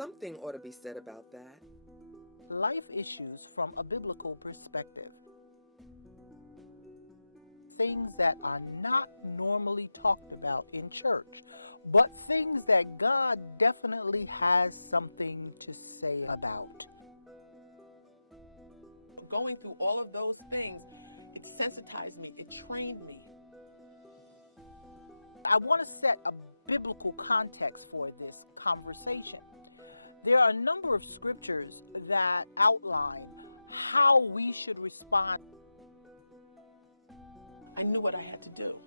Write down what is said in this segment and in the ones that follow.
Something ought to be said about that. Life issues from a biblical perspective. Things that are not normally talked about in church, but things that God definitely has something to say about. Going through all of those things, it sensitized me, it trained me. I want to set a biblical context for this conversation. There are a number of scriptures that outline how we should respond. I knew what I had to do,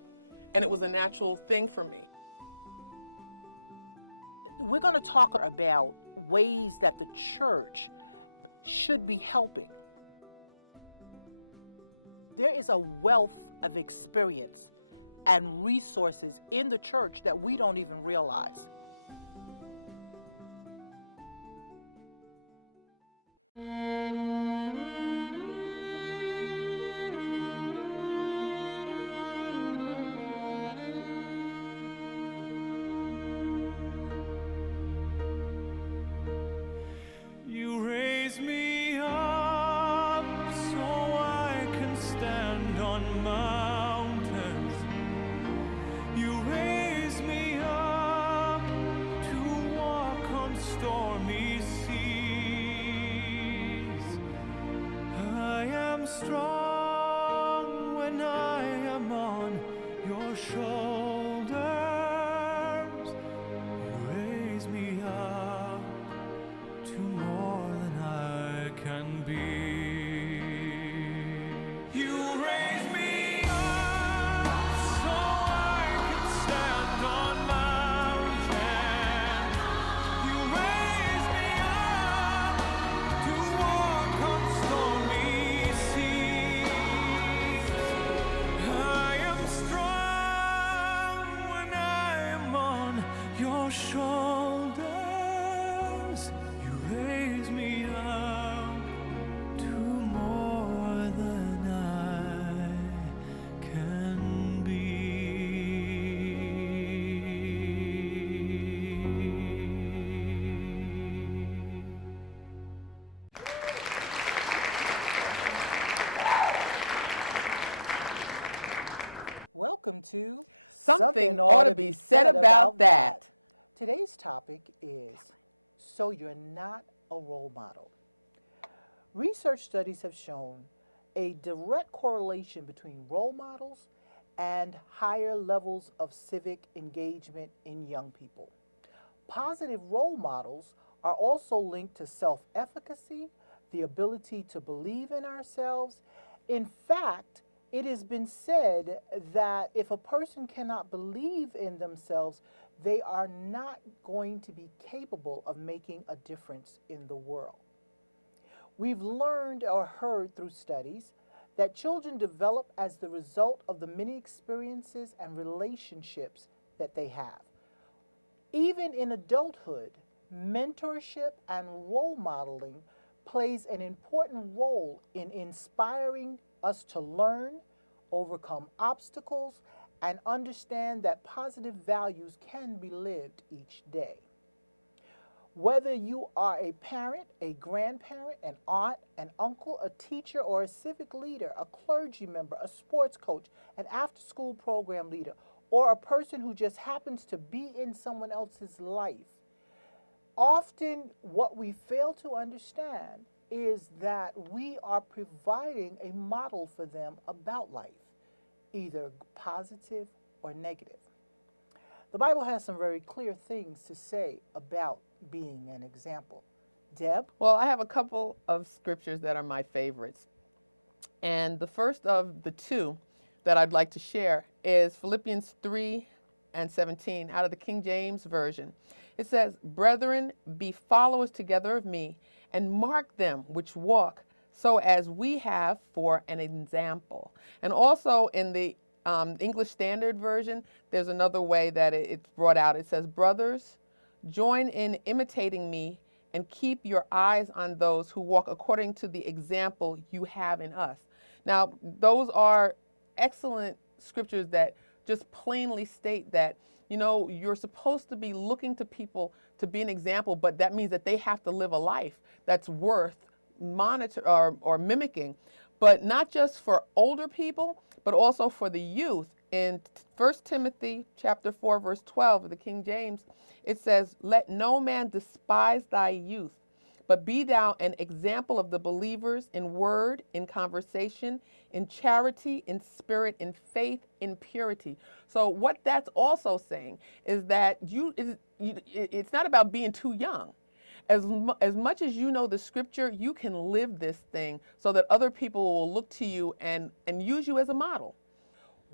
and it was a natural thing for me. We're going to talk about ways that the church should be helping. There is a wealth of experience and resources in the church that we don't even realize. You raise me up so I can stand on mountains. You raise me up to walk on stormy seas. I am strong when I am on your shoulders. You raise me up to more than I can be. You raise me up so I can stand on mountains. You raise me up to walk on stormy seas. I am strong when I am on your shoulders. You raise me up to more than I can be. Welcome to Something ought to be said about that. Today's topic is So You're Not a Role Model. Research studies have shown a direct correlation between role models and higher levels of civic engagement in young people. Positive role models are also linked to self-efficacy, the ability to believe in ourselves. In fact, it has been said that if a person cannot believe in themselves, they are not going to be capable of making a difference in the world. We've learned or heard through studies that children develop as the result of the many experiences and relationships that they have. Even in adulthood, mentorship and role modeling plays an important role in inspiring us to learn, overcome obstacles, and understand that positive values can be lived each day. Whether you are a parent, a grandparent, an aunt, an uncle, a teacher, or a civic leader, a clergy member, a sports coach, an after-school program leader, or a person who just happens to be in someone else's life, often what we fail to understand is that we are providing a model for them about life, either positive or negative. The Bible has some very clear things to say about being an example. Deb? Well, I have a couple of scriptures that are my favorites. And the first of the two that I'd like to share is Philippians 3:17 out of the King James Version. It says, "Brethren, be followers together of me, and mark them which walk so as we have for an example." And also in the English Standard Version, there's another way that it's brought out. It says, "Brothers, join in imitating me and keep your eyes on those who walk according to the example you have in us." Now, those are excellent scriptures that just plainly state that, you're supposed to be looking to people to be an example, but that means that they have to live a life that's worth monitor or mimicking, but not just for older people, but also for the youth. In 1 Timothy chapter 4, verse 12 of the King James, it says, "Let no man despise thy youth, but be thou an example of the believers in word, in conversation, in charity, in spirit, in faith, in purity." So what that's also saying is that it's not about being too young. As much as you know the scripture, you can live this thing so that other people will look to you and use you as a model.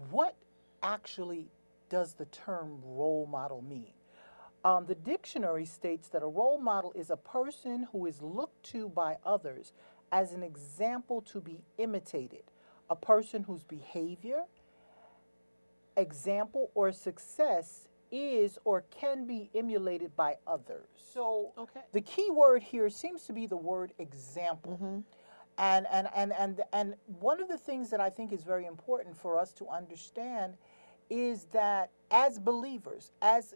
What actually does the term role model mean? The dictionary states that a role model is a person who is looked to by others as an example to be imitated, a person whose behavior, example, or success is or can be emulated by others. So the key word here seems to be the word example. And one of the things that I think is very important for us to understand is that as believers, as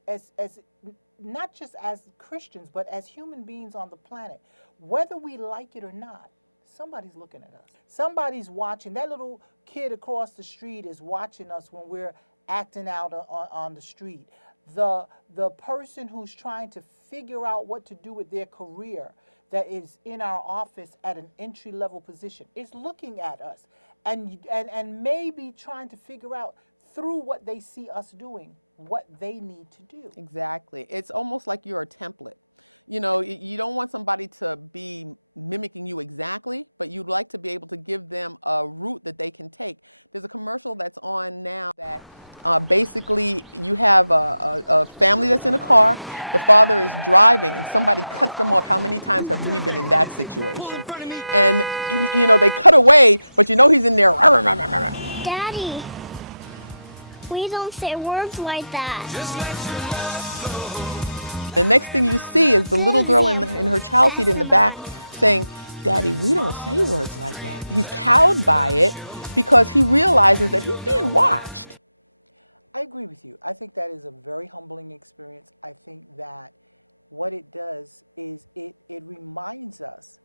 not just as Christians, but as human beings on the planet, whether we like it or not, somebody's looking at us. Somebody's watching. That little kid across the street is watching us when we're acting out on the street. The person who's trying to figure out what to do with their career that is in our office at an entry-level position is looking at us and maybe trying to figure out through what they see us doing what they need to do. Exactly. It's almost like you're a template. You know, you don't want somebody to be mimicking you exactly, but you'd like to be able to give them a route that they can take. There's a commercial that's on now that basically you have a family that's in a car, the father is driving, and somebody cuts them off. How many times have we been in that situation? And, you know, they cut away, but you know he's in there. Daddy, we don't say words like that. The next thing you see is the little girl in her child seat in the back saying, "Daddy, we don't say words like that." He's cowed by it because he realizes that he's being watched. I agree with you. I think that is a very humbling experience. I think that what it does is it reminds us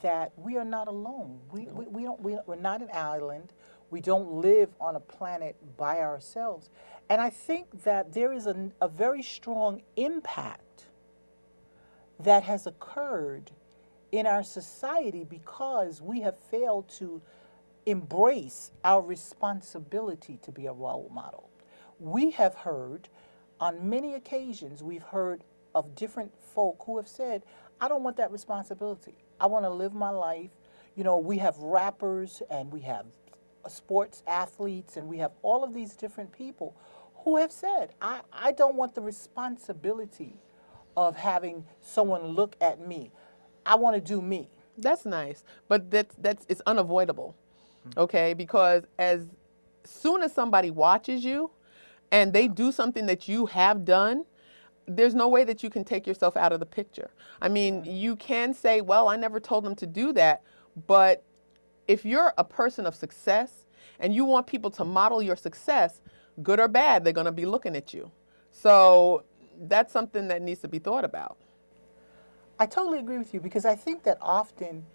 that we are not alone. We're not an island. We don't live on a planet by ourselves. And I think that there is a very strong impact that has occurred in our society because we have failed to embrace our responsibility to be a role model. We have heard, on many occasions, we've heard of different folk who have said, "I don't want that responsibility. I want to live my life." You know, we have rappers and we have sports athletes and we have all of these different people who have said, I don't want the responsibility of having someone look at me. I want to do me. That's nice, but it's unavoidable, okay? Because as soon as somebody watches you and they do something that you have done, there's no way that you can take yourself out of the picture. I mean, you can say, well, I never told them to do that, but if you're a person of success and you want people to model your success, good or bad, they're going to be looking at you. So that's something that needs to be thought about. I totally agree with you because I think that often,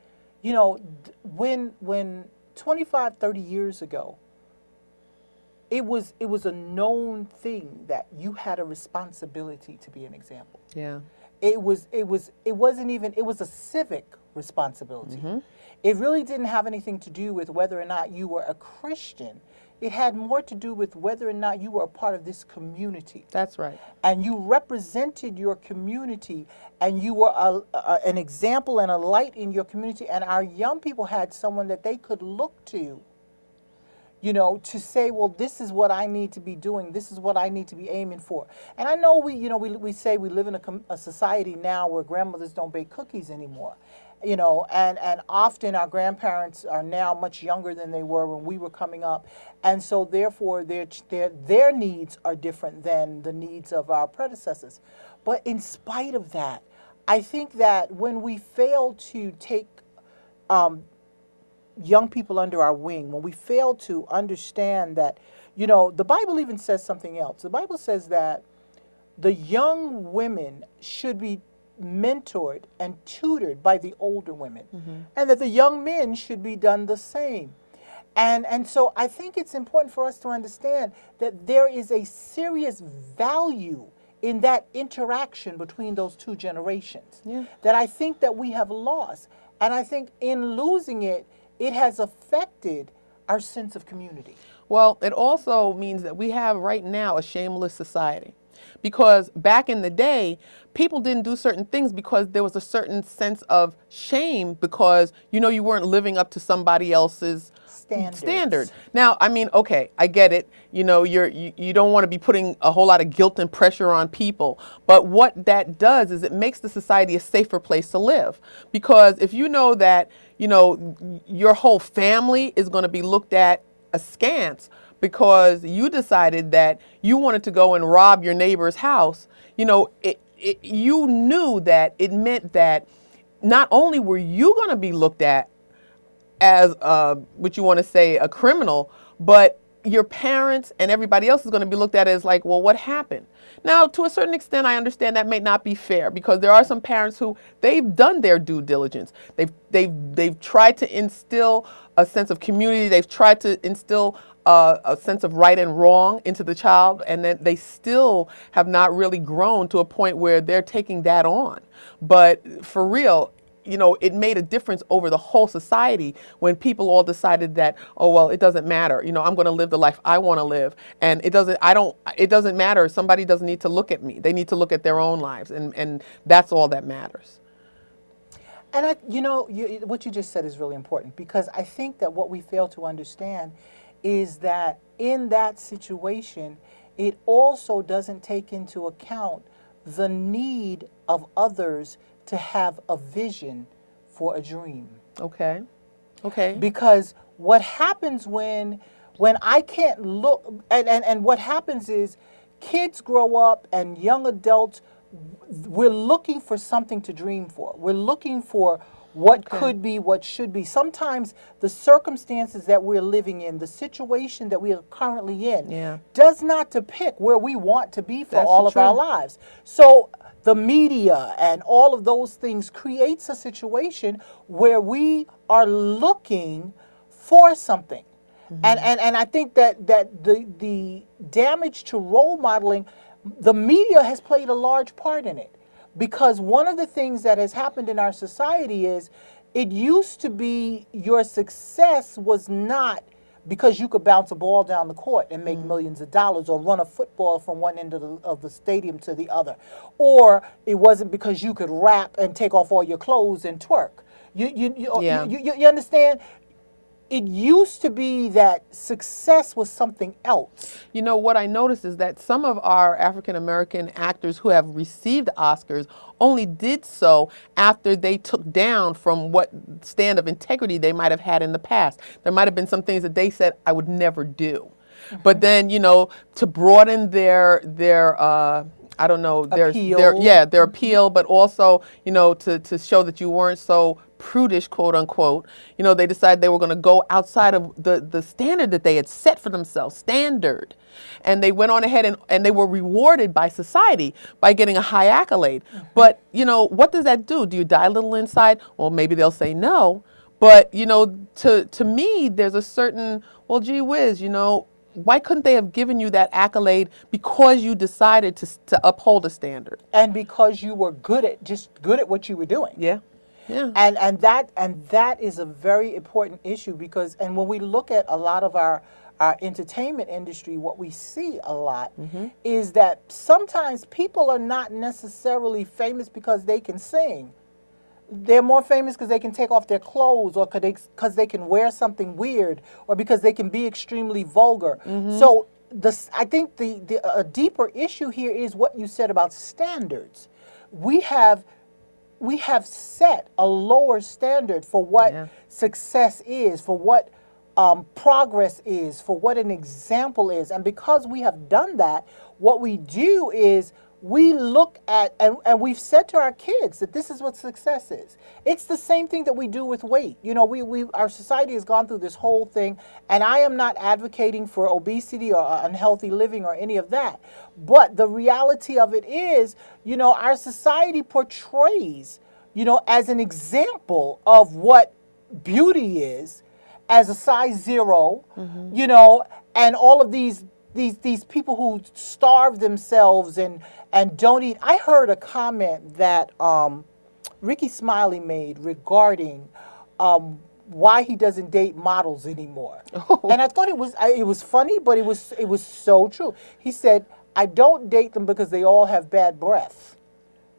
you know, when 25, 30 years ago, it was a known thing that you had a responsibility to be an example. Yeah. It was a civic responsibility. It really didn't have anything to do with whether or not you were a Christian. It had more to do with whether or not you were a part of this community. That's right. And you represented your community, and you were an example and a light in your community, and our young people had someone that they could look to, you know, to say, well, this is what I need to be doing. This is what I need to be aiming for. And I know we say we live in a society now where grandmothers don't bake cookies anymore. You know, and often our grandparents are now much younger than they were when we were coming up. And so therefore their needs are different than the needs of our predecessors. But in spite of that, I think that when we fail to take young people under our wing, when we fail to understand that, you know, the Bible even says something else. The Bible says that the young women should be mentored and tutored by the older women, and that the young men should be done the same. And so I think it's important for us to understand that there is a serious value in that interaction between those two generations that I think that we have lost. And I think in losing it, it has affected our sense of community. Well, it also means that we have right now a shameless society. Because back in the day, people didn't do certain things because there was a certain sense of shame because, you know, you weren't living up to somebody else's standard. Now, I mean, okay, I get it. You know, you don't want to be putting a whole lot of guilt and pressure on people. But what that does is it makes the society a safer place to live. Because if you know that, you know, your whole family is going to be looked at askance because you decided that you wanted to go and rob your neighbor's house, you know, you knew that it meant that not only were you going to be looked at as what you want to say a criminal, but your parents and everybody else is going to be looked at as like, well, what happened? Now, to a certain extent, I understand that may not be fair because there are some parents who they've done their due diligence. They've tried to instill a sense of community. They've tried to instill a sense of right and wrong into the child, and then they still have not really grown to a point where they're taking that on. But for real, you know, it made a difference over the whole society when people all decided that, oh, well, it doesn't matter. You know, I'm going to live the life I want to live. And it doesn't matter. Somebody doesn't need to look at me. They need to look at their own lives. And that's all that matters. And what you just said is really important because I think that what we fail to understand is that in that situation, it also doesn't take into account the need of others to have a vision for a dream. Okay. Because what happens when I can't look, and what happens is kids grow up and young adults, we're looking for something to dream for. We're looking for what could be, what should be. Sometimes the circumstances that we're living in, the situation that we are currently in, does not depict where we want to be for all of our lives. So the media and all of those things creates a situation where we are looking for something. And I think that the damage to role modeling, the media has played a large part in it. Because one of the things that has happened in our society is it used to be your success was not because you could bounce a ball down the court and make millions of dollars or run a football from one end of the stadium to the other. Or it wasn't because you could rap and take off all your clothes and twerk. You understand? It used to be that success was something else. You know, what I noticed is that some of our African-American actors who have received Oscars only did so after they took down from what stand of integrity they might have had in the past. There might have been some things that they said, I would never do. But then, you know, to broaden their I don't know, their appeal, but also, you know, to show that you weren't so prudish, quote unquote, you know, they decided they were going to go outside of the standard that they had set for themselves, and they went on ahead and they were rewarded by society by getting a high accolade. But, you know, what does that do? Do you die a little inside? Well, maybe they'll say no. But, you know, to me, there's a certain, well, gee whiz, you know, why couldn't they have given you that accolade because you decided to uphold a standard? And because you were good at what you were doing. Yeah. And that is a very important issue because, and when we look at a lot of our entertainment industry, what we see a lot is that sometimes people are not necessarily famous because they can sing. They're more famous because they can take off their clothes or because they can wear something weird or because they can be extremely vulgar. So I think a deeper issue here is what you said about standards. We have set a lower standard for what success is, for what progress is, for what an example is. And because we have done that, what we do is we look at, and we've said to our kids that this is what success is. It's the same thing that we do with weight. You know, our society has gone through this whole thing, and I am not advocating for obesity or unhealthy living or any of that. But the reality of it is, you know, our society portrays, you know, as an example of what beauty is, as a size 0, you know, and all of these people who starve themselves and don't eat. I heard a comment that Ricky Smiley made regarding why he doesn't date models anymore, and I thought it was funny, but it was so true. He said, "I don't date them because they all have bad breath,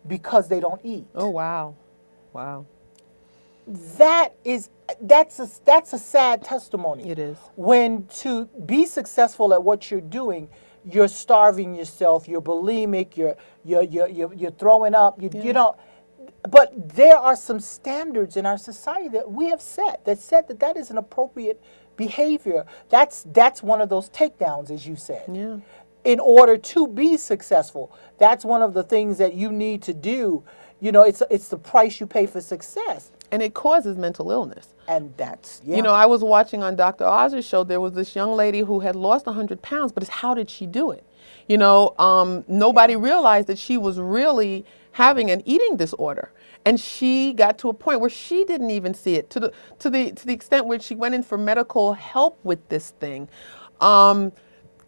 because they don't eat." Oh wow, wow. That's a sad testimony. It is. When to be successful at what you're doing, you're starving yourself, you're bulimic, you're throwing up, you know. But there are some standards in our society that we have set that is an appropriate behavior. That's one of those takedowns, as you said. Yeah. In order to be successful, that's one of the things that you need to do. You know, it's the price you pay for success. And it causes mental illness. And that's, yeah. You know, I was watching on Dr. Oz's show, there was this young lady who had lost 100 pounds, but it's how did she do it? You know, nobody realized that she was really having an eating disorder. And she got to a point where she didn't even see it, to the extent where she went in for medical help with this thing.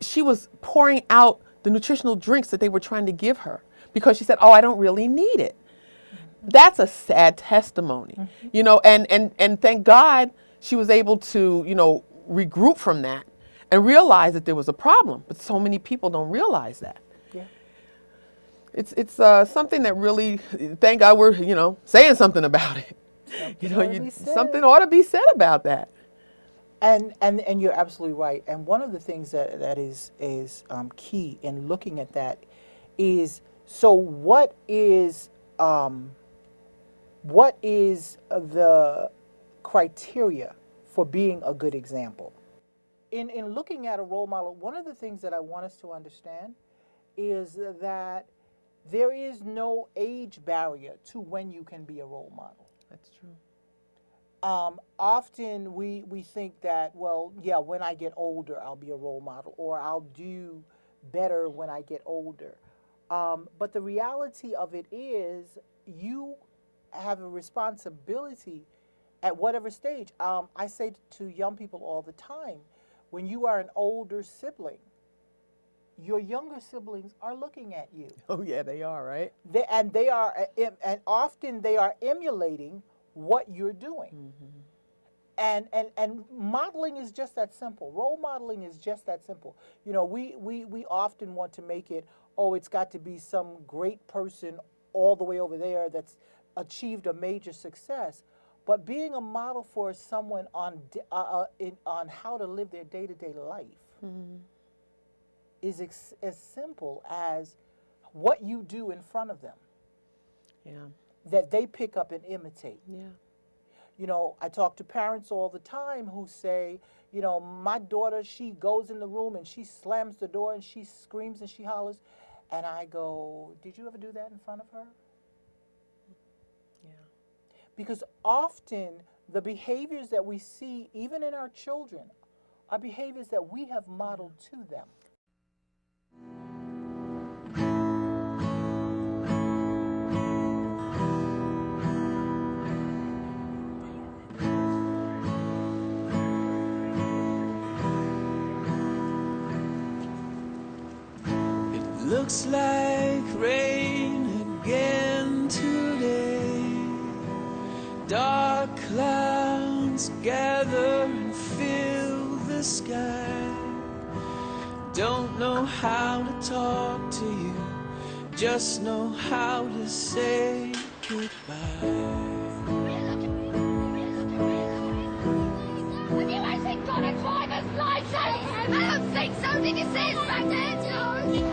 She was pouring out the nutritional drinks that they were trying to give her because she said, "Oh, I don't really need it." That's a sad testimony, you know, and thank God she was able to, you know, regroup from that and realize that there was a problem. But so many people don't realize that. Yeah. It's something that really, thank God we're, you know, saying something about it. Something ought to be said about that. And you're absolutely right. And one of the things that is key in looking at that is, so what is the criteria for being a good example? In looking at a role model, one of the things that I want us to understand is that there is no age barrier to when you can be a role model. That's true. Often we think that, well, yeah, when I get older, I'll be a role model, or I'll do better when I get older. But the reality of it is, you have a responsibility at whatever stage. I say to young people all the time, when you are an older sibling, your younger siblings are looking at you. Oh yeah, they are, right? And often they are emulating what you're doing. And modeling is just that simple. Role modeling is just that simple. You know, we often want to make it, oh, it's got to be some great person all the way over there that's achieved a major success. But being a model for someone on how to live their day-to-day life is as simple as what you do in front of them. Yeah. That they pick up and imitate. Yeah. You know, I talk to parents all the time who say, you know, my daughter, she goes in the room and she slams the door and she screams and she hollers. And I go, did you ever do that in front of her? Yeah. Because often the behaviors that we see, even in our children, are behaviors that we have modeled to them. Looks like rain again today. Dark clouds gather and fill the sky. Don't know how to talk to you, just know how to say goodbye. Would you actually got a driver's license? I don't think so. Did you see his back there, George?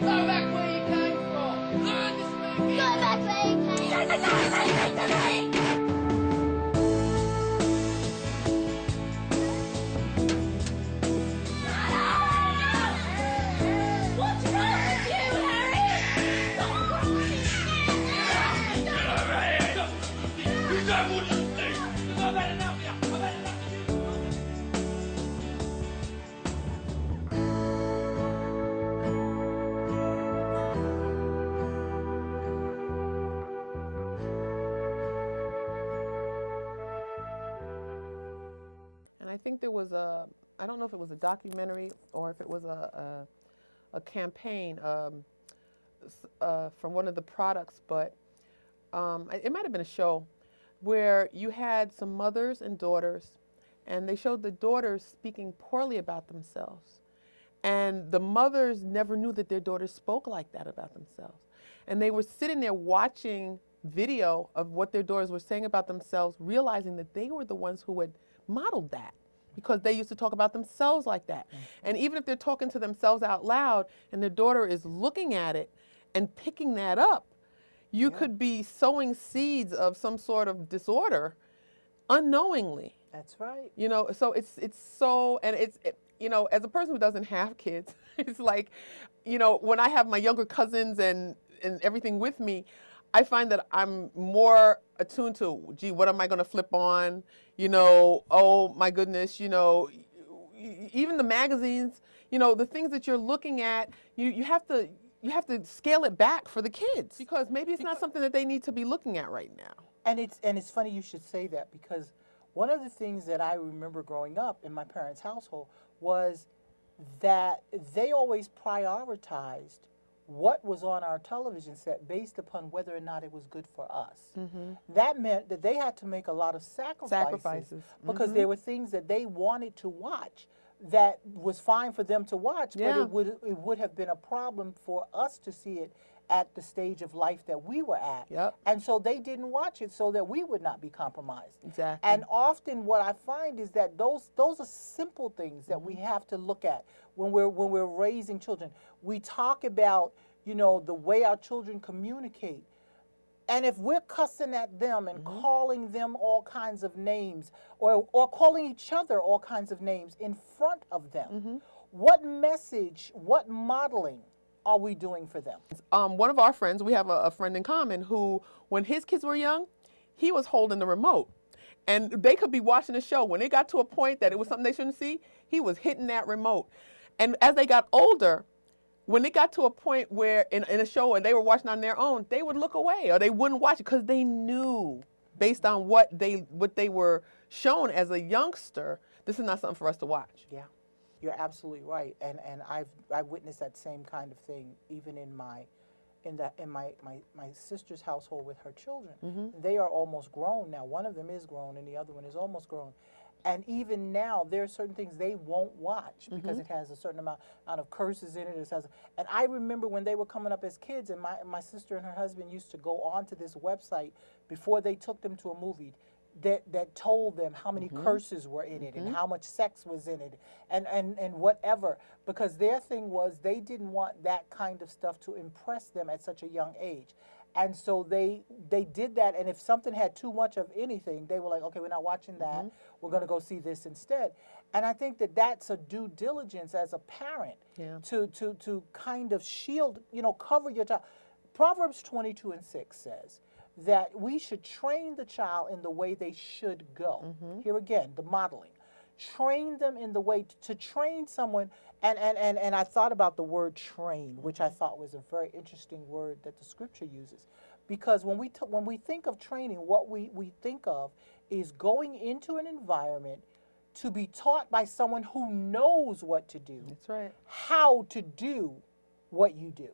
Go back where you came from. Learn to speak Go back where you came. You're the guy to me. think there was I don't know if it was a documentary or if it was a campaign from one of the products, but it might have been a show where you had some mothers and daughters, and they showed the daughters speaking poorly about themselves. And the mothers never knew that their daughters spoke like that about themselves. And they were sitting there watching video of what their daughters were saying about themselves, realizing that they were the ones who had modeled that, because they used to talk about themselves like that. And even if they're talking to themselves out loud and their daughter is looking at it and picking that up, you could be sowing seeds of some sort of disorder unknowingly. That's right. You know, so it's so, and you know, as a person who doesn't have kids, it's like, you know, when I have my younger cousins and everything with me, I find that I'm more attuned to, gee, what am I going to flip on? You know, oh my goodness, you know, even the magazines, you know, the things that you're looking at, you have to scale it back for the kids, because maybe it's not something that they need to be looking at right now. And it's funny you should say that, because one of the things that I remember growing up in my parents' household was that they always prioritized what was on our television set based upon whether or not it was good for us. That meant that they had to make a lot of sacrifices. Because there were things that they wanted to watch that was fine for them to watch, but it would have been a problem for us to see it at the stage of life that we were at. And so they didn't watch it so that we would not be compromised. Exactly. And often what I find is that those are simple things that we have to look at when we're raising children. We talk about, you know, the way our children communicate. And if we're cussing at them and calling them all kinds of names, or calling each other all kinds of names in front of them, what message, what modeling are we doing for them? One of our friends, we have a friend in common who, when his kids were young, he was holding the remote. And they could be watching a show. When it got to a point that it was something they shouldn't see, he was hitting that remote. And as they got older, when it got to a point where in a show and they were watching on their own, they would look away or they wouldn't watch it, because they knew, based on what they were shown as a youngster, this is not something for us to watch. Yeah, you're absolutely right. And I've witnessed that same kind of thing even in my sister's household with her children. They are almost grown now. One of them is grown and the other one is almost grown. And even now, there are certain things they won't watch because it has a certain amount of curses in it. And I remember when they were coming up as kids, and my sister and her husband used to go onto this website before they took them to a movie that told them how many curses were in it and how much sex was in it and whatever. Because their thing was they didn't want that kind of stuff to impress them at such a young age. And so they did that, and if something had too much of anything, they were like, okay, we're not watching that. We're going to go see this instead. And I think that that's a due diligence as a parent to kind of shield, you know, cover your child. Proverbs 22:6 says that we should train the child in the way they should go. Here again, the modeling. Train them in the way to train someone. And I thought about the word train, which I thought was a very interesting word that the scripture uses. Because when we think of training, what we think of is going into an environment to be taught by someone who knows what to do. That's right. How to do what you do.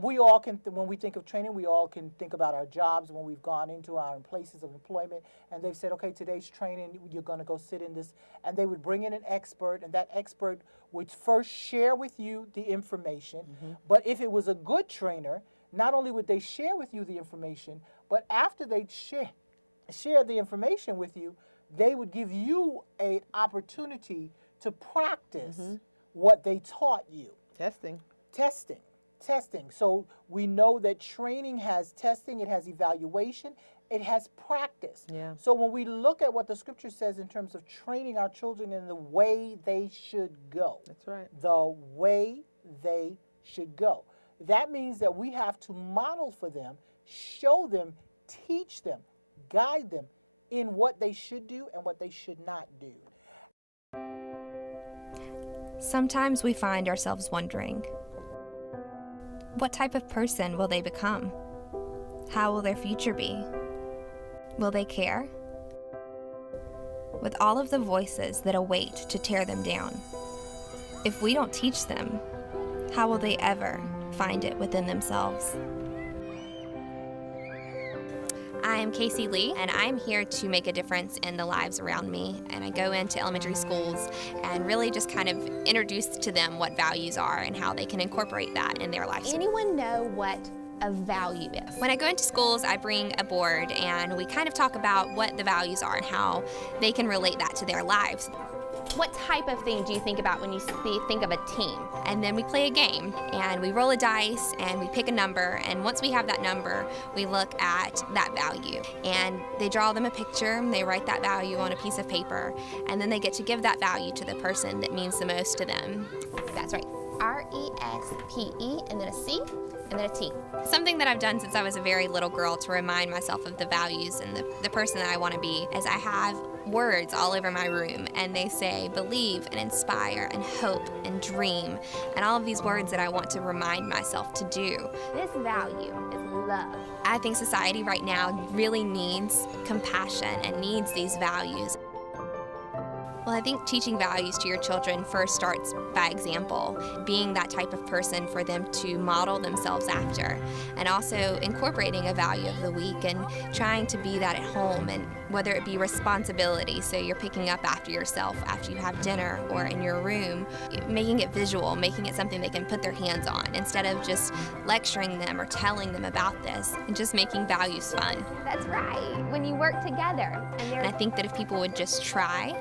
We all can, when we think of training, we all can think about our jobs when we've gone into our places of employment and they've said, okay, today's training, you're going to go sit in this. And they would bring in an expert, and that expert would first share with you the information. But if it was a good trainer, not only would they share with you the information, but after they'd share the information with you, they would give you an opportunity to practice what they taught you. Testing. So we know that training has testing, it has evaluation, it has practice. So when we look at what the scripture says in terms of training our children in the way they should go. That's right. The way they should go. That means that we have to model for them, show them, teach them, guide them in what they should do and what they should not do. Sometimes we find ourselves wondering, what type of person will they become? How will their future be? Will they care? with all of the voices that await to tear them down. If we don't teach them, how will they ever find it within themselves? I'm Casey Lee, and I'm here to make a difference in the lives around me. And I go into elementary schools and really just kind of introduce to them what values are and how they can incorporate that in their lives. Anyone know what a value is? When I go into schools, I bring a board and we kind of talk about what the values are and how they can relate that to their lives. What type of thing do you think about when you think of a team? And then we play a game and we roll a dice and we pick a number, and once we have that number, we look at that value. And they draw them a picture, they write that value on a piece of paper, and then they get to give that value to the person that means the most to them. That's right. R-E-S-P-E, and then a C, and then a T. Something that I've done since I was a very little girl to remind myself of the values and the person that I want to be is I have words all over my room, and they say believe and inspire and hope and dream, and all of these words that I want to remind myself to do. This value is love. I think society right now really needs compassion and needs these values. Well, I think teaching values to your children first starts by example, being that type of person for them to model themselves after, and also incorporating a value of the week and trying to be that at home, and whether it be responsibility, so you're picking up after yourself after you have dinner or in your room, making it visual, making it something they can put their hands on instead of just lecturing them or telling them about this, and just making values fun. That's right, when you work together. And I think that if people would just try,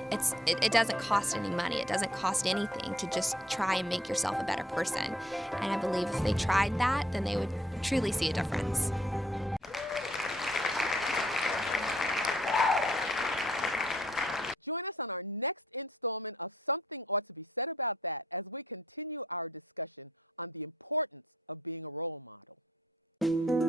it doesn't cost any money, it doesn't cost anything to just try and make yourself a better person. And I believe if they tried that, then they would truly see a difference. Join us on our next installment of Something Ought to Be Said About That as we continue our discussion on the importance of being a role model.